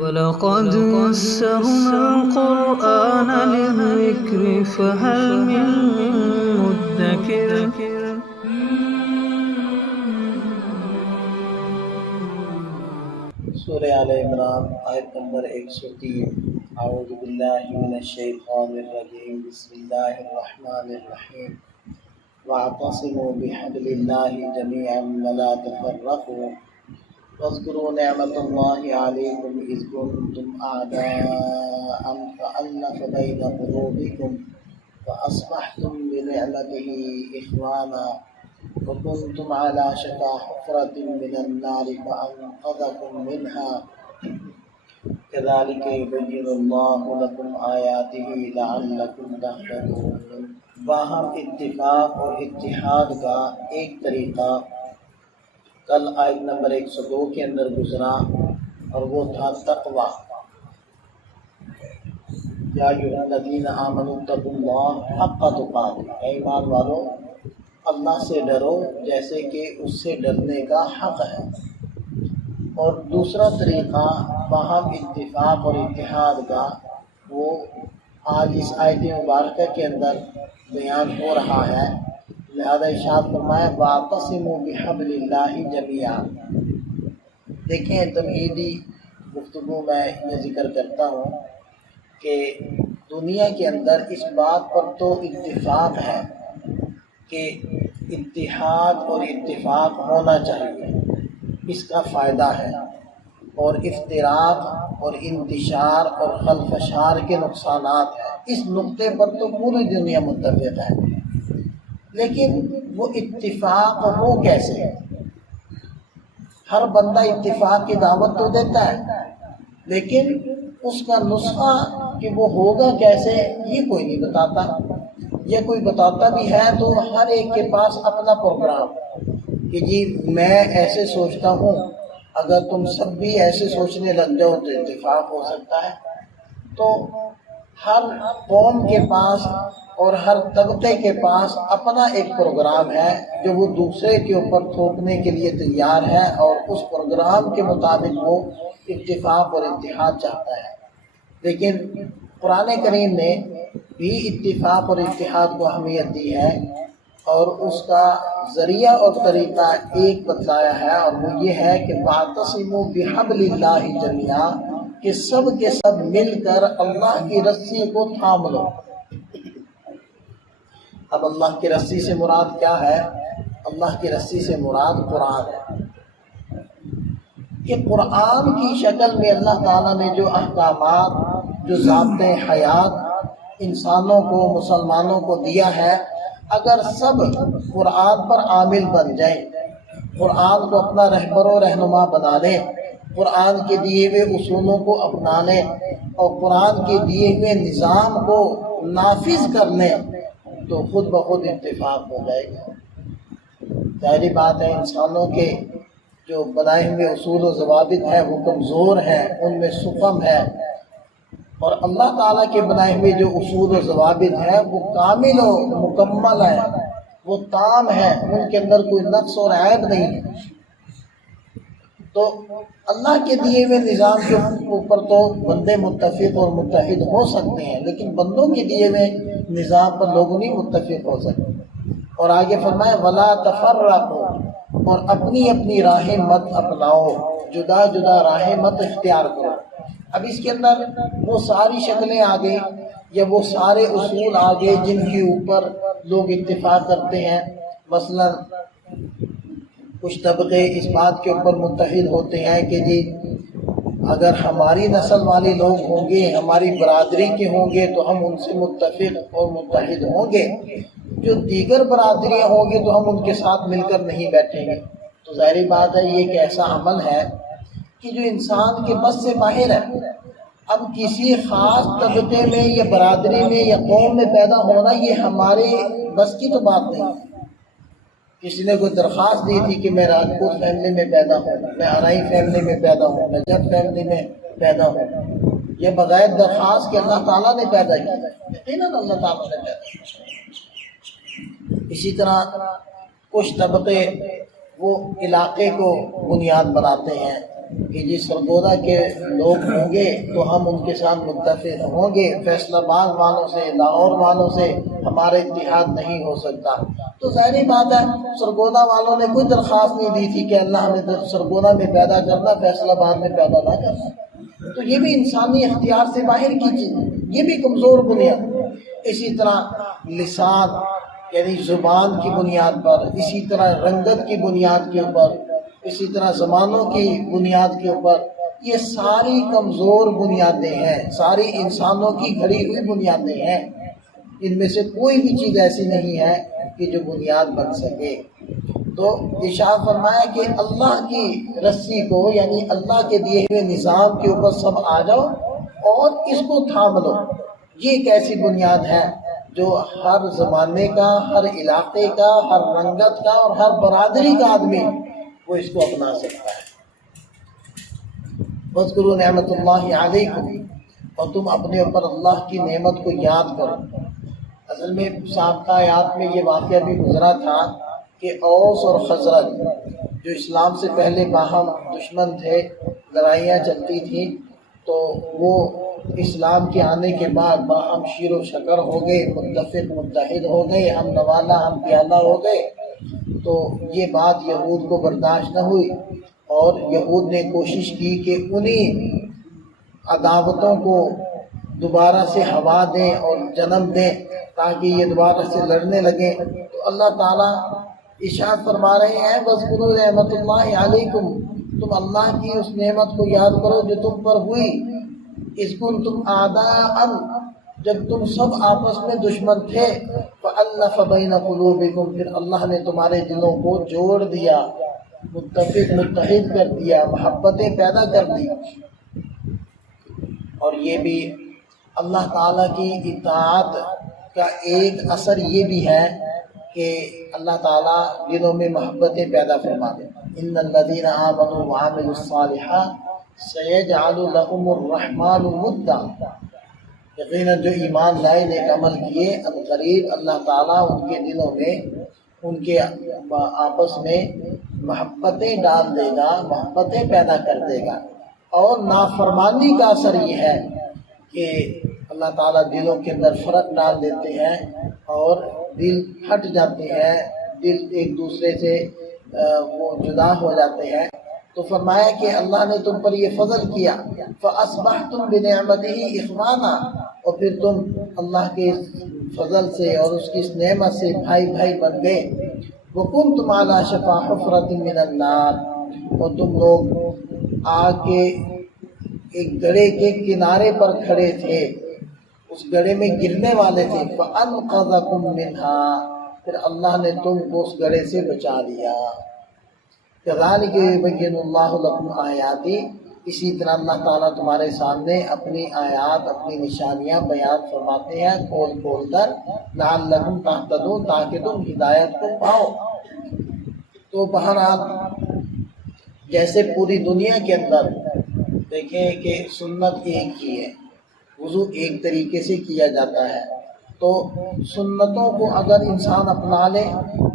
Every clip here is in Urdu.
وَلَقَدْ يَسَّرْنَا الْقُرْآنَ لِلذِّكْرِ فَهَلْ مِن مُّدَّكِرٍ سورہ آل عمران آیت نمبر 103۔ اعوذ باللہ من الشیطان الرجیم، بسم اللہ الرحمن الرحیم۔ واعتصموا بحبل اللہ جميعا ولا تفرقوا واذکروا نعمت اللہ علیکم اذ کنتم اعداء فألف بین قلوبکم فاصبحتم بنعمته اخوانا وكنتم على شفا حفرة من النار فأنقذكم منها كذلك يبين الله لكم آياته لعلكم تهتدون۔ باہم اتفاق اور اتحاد کا ایک طریقہ کل آیت نمبر 102 کے اندر گزرا، اور وہ تھا تقوی۔ یا ایھا الذین آمنوا اتقوا اللہ حق تقاتہ، اے ایمان والو اللہ سے ڈرو جیسے کہ اس سے ڈرنے کا حق ہے۔ اور دوسرا طریقہ باہم اتفاق اور اتحاد کا، وہ آج اس آیت مبارکہ کے اندر بیان ہو رہا ہے۔ لہذا ارشاد فرمایا واعتصموا بحبل اللہ جميعا۔ دیکھیں تمہیدی گفتگو میں یہ ذکر کرتا ہوں کہ دنیا کے اندر اس بات پر تو اتفاق ہے کہ اتحاد اور اتفاق ہونا چاہیے، اس کا فائدہ ہے، اور افتراق اور انتشار اور خلفشار کے نقصانات ہیں۔ اس نقطے پر تو پوری دنیا متفق ہے، لیکن وہ اتفاق ہو کیسے؟ ہر بندہ اتفاق کی دعوت تو دیتا ہے، لیکن اس کا نسخہ کہ وہ ہوگا کیسے یہ کوئی نہیں بتاتا۔ یہ کوئی بتاتا بھی ہے تو ہر ایک کے پاس اپنا پروگرام کہ جی میں ایسے سوچتا ہوں، اگر تم سب بھی ایسے سوچنے لگ جاؤ تو اتفاق ہو سکتا ہے۔ تو ہر قوم کے پاس اور ہر طبقے کے پاس اپنا ایک پروگرام ہے جو وہ دوسرے کے اوپر تھوپنے کے لیے تیار ہے، اور اس پروگرام کے مطابق وہ اتفاق اور اتحاد چاہتا ہے۔ لیکن قرآن کریم نے بھی اتفاق اور اتحاد کو اہمیت دی ہے، اور اس کا ذریعہ اور طریقہ ایک بتلایا ہے، اور وہ یہ ہے کہ واعتصموا بحبل اللہ جميعا، کہ سب کے سب مل کر اللہ کی رسی کو تھام لو۔ اب اللہ کی رسی سے مراد کیا ہے؟ اللہ کی رسی سے مراد قرآن ہے کہ قرآن کی شکل میں اللہ تعالیٰ نے جو احکامات، جو ضابطۂ حیات انسانوں کو، مسلمانوں کو دیا ہے، اگر سب قرآن پر عامل بن جائیں، قرآن کو اپنا رہبر و رہنما بنا لیں، قرآن کے دیے ہوئے اصولوں کو اپنا لیں، اور قرآن کے دیے ہوئے نظام کو نافذ کر لیں، تو خود بخود اتفاق ہو جائے گا۔ ظاہری بات ہے انسانوں کے جو بنائے ہوئے اصول و ضوابط ہیں وہ کمزور ہیں، ان میں سقم ہے، اور اللہ تعالیٰ کے بنائے ہوئے جو اصول و ضوابط ہیں وہ کامل و مکمل ہیں، وہ تام ہیں، ان کے اندر کوئی نقص اور عیب نہیں ہے۔ تو اللہ کے دیے ہوئے نظام کے اوپر تو بندے متفق اور متحد ہو سکتے ہیں، لیکن بندوں کے دیے ہوئے نظام پر لوگ نہیں متفق ہو سکتے۔ اور آگے فرمائے ولا تفرقوا، اور اپنی اپنی راہیں مت اپناؤ، جدا جدا راہیں مت اختیار کرو۔ اب اس کے اندر وہ ساری شکلیں آ گئی، یا وہ سارے اصول آ گئے جن کے اوپر لوگ اتفاق کرتے ہیں۔ مثلا کچھ طبقے اس بات کے اوپر متحد ہوتے ہیں کہ جی اگر ہماری نسل والے لوگ ہوں گے، ہماری برادری کے ہوں گے تو ہم ان سے متفق اور متحد ہوں گے، جو دیگر برادریاں ہوں گے تو ہم ان کے ساتھ مل کر نہیں بیٹھیں گے۔ تو ظاہری بات ہے یہ ایک ایسا عمل ہے کہ جو انسان کے بس سے باہر ہے۔ اب کسی خاص طبقے میں یا برادری میں یا قوم میں پیدا ہونا یہ ہمارے بس کی تو بات نہیں۔ کسی نے کوئی درخواست دی تھی کہ میں راجپوت فیملی میں پیدا ہوں، میں ارائی فیملی میں پیدا ہوں، میں جٹ فیملی میں پیدا ہوں، یہ بغیر درخواست کہ اللہ تعالیٰ نے پیدا کیا، یقیناً اللہ تعالیٰ نے پیدا کیا۔ اسی طرح کچھ طبقے وہ علاقے کو بنیاد بناتے ہیں، کہ جی سرگودا کے لوگ ہوں گے تو ہم ان کے ساتھ متفق ہوں گے، فیصلہ آباد والوں سے، لاہور والوں سے ہمارا اتحاد نہیں ہو سکتا۔ تو ظاہری بات ہے سرگودا والوں نے کوئی درخواست نہیں دی تھی کہ اللہ ہمیں سرگودا میں پیدا کرنا، فیصلہ آباد میں پیدا نہ کرنا۔ تو یہ بھی انسانی اختیار سے باہر کی چیز ہے، یہ بھی کمزور بنیاد۔ اسی طرح لسان یعنی زبان کی بنیاد پر، اسی طرح رنگت کی بنیاد کے اوپر، اسی طرح زمانوں کی بنیاد کے اوپر، یہ ساری کمزور بنیادیں ہیں، ساری انسانوں کی گھڑی ہوئی بنیادیں ہیں۔ ان میں سے کوئی بھی چیز ایسی نہیں ہے کہ جو بنیاد بن سکے۔ تو ارشاد فرمایا کہ اللہ کی رسی کو یعنی اللہ کے دیے ہوئے نظام کے اوپر سب آ جاؤ اور اس کو تھام لو۔ یہ ایک ایسی بنیاد ہے جو ہر زمانے کا، ہر علاقے کا، ہر رنگت کا اور ہر برادری کا آدمی وہ اس کو اپنا سکتا ہے۔ وَاذْكُرُوا نِعْمَتَ اللَّهِ عَلَيْكُمْ، اور تم اپنے اوپر اللہ کی نعمت کو یاد کرو۔ اصل میں سابقہ آیات میں یہ واقعہ بھی گزرا تھا کہ اوس اور خزرج جو اسلام سے پہلے باہم دشمن تھے، لڑائیاں چلتی تھیں، تو وہ اسلام کے آنے کے بعد باہم شیر و شکر ہو گئے، متفق متحد ہو گئے، ہم نوالا ہم پیالہ ہو گئے۔ تو یہ بات یہود کو برداشت نہ ہوئی اور یہود نے کوشش کی کہ انہی عداوتوں کو دوبارہ سے ہوا دیں اور جنم دیں تاکہ یہ دوبارہ سے لڑنے لگیں۔ تو اللہ تعالیٰ ارشاد فرما رہے ہیں وَاذْكُرُوا نِعْمَتَ اللَّهِ عَلَيْكُمْ، تم اللہ کی اس نعمت کو یاد کرو جو تم پر ہوئی، اذ کنتم اعداء، جب تم سب آپس میں دشمن تھے، فألف بین قلوبکم، پھر اللہ نے تمہارے دلوں کو جوڑ دیا، متفق متحد کر دیا، محبتیں پیدا کر دی۔ اور یہ بھی اللہ تعالیٰ کی اطاعت کا ایک اثر یہ بھی ہے کہ اللہ تعالیٰ دلوں میں محبتیں پیدا فرما دے۔ ان الذین آمنوا وعملوا الصالحات سیجعل لهم الرحمن ودا، یقیناً جو ایمان لائے، نیک عمل کیے، عنقریب اللہ تعالیٰ ان کے دلوں میں، ان کے آپس میں محبتیں ڈال دے گا، محبتیں پیدا کر دے گا۔ اور نافرمانی کا اثر یہ ہے کہ اللہ تعالیٰ دلوں کے اندر فرق ڈال دیتے ہیں اور دل ہٹ جاتے ہیں، دل ایک دوسرے سے وہ جدا ہو جاتے ہیں۔ تو فرمایا کہ اللہ نے تم پر یہ فضل کیا، فَأَصْبَحْتُمْ بِنِعْمَتِهِ إِخْوَانًا، اور پھر تم اللہ کے فضل سے اور اس کی اس نعمت سے بھائی بھائی بن گئے۔ وَكُنْتُمْ عَلَى شَفَا حُفْرَةٍ مِّنَ النَّارِ، اور تم لوگ آگ کے ایک گڑھے کے کنارے پر کھڑے تھے، اس گڑھے میں گرنے والے تھے، فَأَنْقَذَكُمْ مِنْهَا، پھر اللہ نے تم کو اس گڑھے سے بچا لیا۔ كَذَلِكَ يُبَيِّنُ اللَّهُ لَكُمْ آيَاتِهِ، اسی طرح اللہ تعالیٰ تمہارے سامنے اپنی آیات، اپنی نشانیاں بیان فرماتے ہیں کھول کھول کر، لَعَلَّكُمْ تَهْتَدُونَ، تاکہ تم ہدایت کو پاؤ۔ تو بہرحال جیسے پوری دنیا کے اندر دیکھیں کہ سنت ایک ہی ہے، وضو ایک طریقے سے کیا جاتا ہے، تو سنتوں کو اگر انسان اپنا لے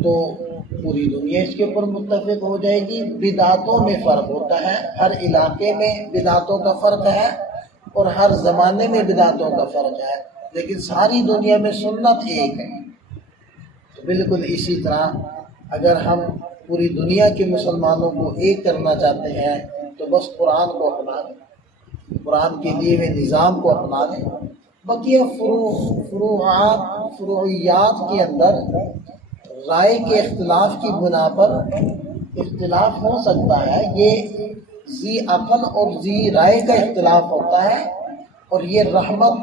تو پوری دنیا اس کے اوپر متفق ہو جائے گی۔ بدعتوں میں فرق ہوتا ہے، ہر علاقے میں بدعتوں کا فرق ہے اور ہر زمانے میں بدعتوں کا فرق ہے، لیکن ساری دنیا میں سنت ایک ہے۔ تو بالکل اسی طرح اگر ہم پوری دنیا کے مسلمانوں کو ایک کرنا چاہتے ہیں تو بس قرآن کو اپنا لیں، قرآن کے لیے ہوئے نظام کو اپنا لیں۔ بقیہ فروعیات کے اندر رائے کے اختلاف کی بنا پر اختلاف ہو سکتا ہے، یہ ذی عقل اور ذی رائے کا اختلاف ہوتا ہے اور یہ رحمت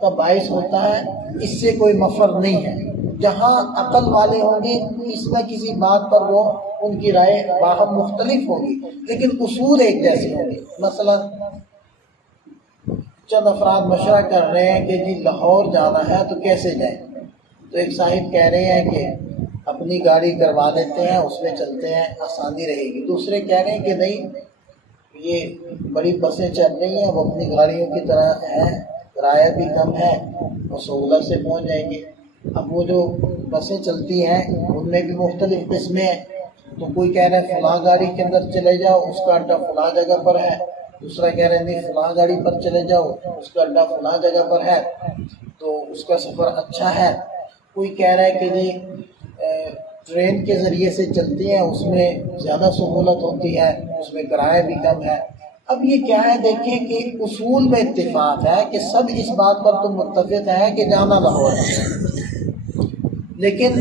کا باعث ہوتا ہے، اس سے کوئی مفر نہیں ہے۔ جہاں عقل والے ہوں گے کسی نہ کسی بات پر وہ ان کی رائے باہم مختلف ہوگی، لیکن اصول ایک جیسے ہوں گے۔ مثلا چند افراد مشورہ کر رہے ہیں کہ جی لاہور جانا ہے تو کیسے جائیں، تو ایک صاحب کہہ رہے ہیں کہ اپنی گاڑی کروا لیتے ہیں، اس میں چلتے ہیں، آسانی رہے گی۔ دوسرے کہہ رہے ہیں کہ نہیں، یہ بڑی بسیں چل رہی ہیں، وہ اپنی گاڑیوں کی طرح ہیں، کرایہ بھی کم ہے اور سہولت سے پہنچ جائیں گے۔ اب وہ جو بسیں چلتی ہیں ان میں بھی مختلف قسمیں ہیں، تو کوئی کہہ رہا ہے فلاں گاڑی کے اندر چلے جاؤ، اس کا اڈا فلاں جگہ پر ہے، دوسرا کہہ رہے ہیں نہیں فلاں گاڑی پر چلے جاؤ، اس کا اڈا فلاں جگہ پر ہے تو اس کا سفر اچھا ہے۔ کوئی کہہ رہا ہے کہ جی ٹرین کے ذریعے سے چلتی ہیں، اس میں زیادہ سہولت ہوتی ہے، اس میں کرایہ بھی کم ہے۔ اب یہ کیا ہے، دیکھیں کہ اصول میں اتفاق ہے کہ سب اس بات پر تو متفق ہیں کہ جانا لاہور ہے، لیکن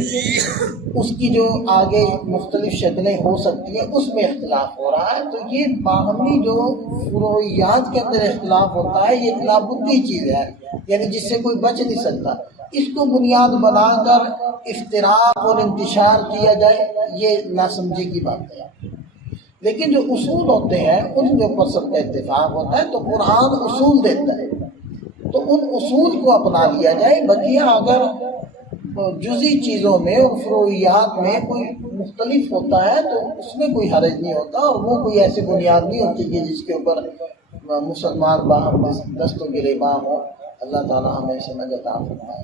اس کی جو آگے مختلف شکلیں ہو سکتی ہیں اس میں اختلاف ہو رہا ہے۔ تو یہ باہمی جو فروعیات کے اندر اختلاف ہوتا ہے، یہ تناقضی چیز ہے، یعنی جس سے کوئی بچ نہیں سکتا۔ اس کو بنیاد بنا کر افتراق اور انتشار کیا جائے، یہ ناسمجھی کی بات ہے۔ لیکن جو اصول ہوتے ہیں ان کے اوپر سب کا اتفاق ہوتا ہے، تو قرآن اصول دیتا ہے تو ان اصول کو اپنا لیا جائے۔ بقیہ اگر جزئی چیزوں میں اور فروعیات میں کوئی مختلف ہوتا ہے تو اس میں کوئی حرج نہیں ہوتا، اور وہ کوئی ایسی بنیاد نہیں ہوتی کہ جس کے اوپر مسلمان باہم دست و گریباں ہوں۔ اللہ تعالیٰ ہمیں سمجھ عطا فرمائے۔